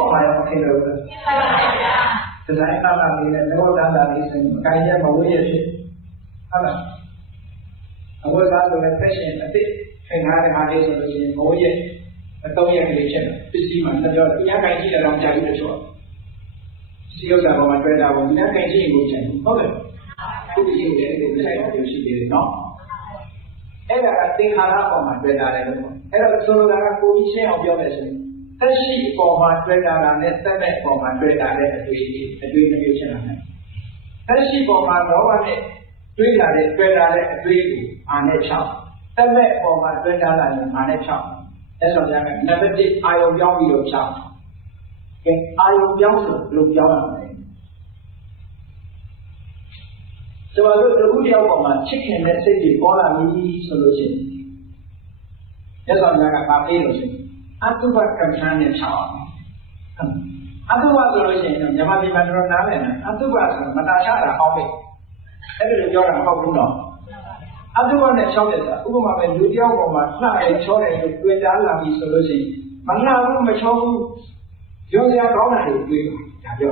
ပေါ်မှာရောမခင်လို့ဘူးဒီဇိုင်းနာလာလေးနဲ့လောတန်တာလေးဆိုရင်အကိုင်းရမဝေးရဖြစ်ဟုတ်လားအဝတ်စားဆိုလည်း fashion အစ်စ်ခင်ထားတဲ့ဟာလေးဆိုလို့ရှိရင်မဝေးရအတော့ရကလေးဖြစ်တယ်ပစ္စည်းမှာတော့အများကြီးကြည့်တယ်တော့ကြာပြီတချို့စီဥစ္စာပေါ်မှာတွေ့တာကိုဒီနေ့ခင်ကြည့်ရင်ကိုချင်ဟုတ်တယ်ခုဒီရုပ်ရဲ့ဒီလိုဆိုင်တာရှိသေးတယ်နော်အဲ့ဒါကသင်္ခါရပေါ်မှာတွေ့တာလေလို့အဲ့တော့ဆိုလိုတာကကိုကြီးရှင်းအောင်ပြောမယ်ဆိုရင် သက်ရှိအပေါ်မှာတွေ့တာနဲ့သက်မဲ့အပေါ်မှာတွေ့တာတဲ့အတွေ့အတွေ့အမျိုးချင်းလာတယ်သက်ရှိပေါ်မှာလောဘနဲ့တွေ့တာနဲ့တွေ့တာတဲ့အတွေ့ကိုအာနဲ့6သက်မဲ့အပေါ်မှာတွေ့တာလာရင်အာနဲ့6အဲ့ဆိုရင်နံပါတ်1အာယုံပြောင်းပြီးတော့6ကဲအာယုံပြောင်းဆိုဘယ်လိုပြောင်းရမလဲကျွန်တော်တို့အခုတယောက်ပေါ်မှာချစ်ခင်တဲ့စိတ်တွေပေါ်လာပြီဆိုလို့ရှိရင်ရသော်များကပါပေးလို့ရှိရင် အတုပကမ္မထာနဲ့ချောင်းအောင်အတုပဆိုလို့ရှိရင်မြန်မာပြည်မှာတော်တော်နားလည်နေအတုပဆိုမတာချတာအောက်ပဲအဲ့ဒီလိုပြောတာမဟုတ်ဘူးနော်အတုပနဲ့ချောင်းတဲ့ဆိုဥပမာပဲလူတယောက်ပေါ်မှာလှတယ်ချောတယ်လို့တွေ့ကြလာပြီဆိုလို့ရှိရင်မလှဘူးမချောဘူးရောစရာကောင်းတာတွေတွေ့ပါဒါပြော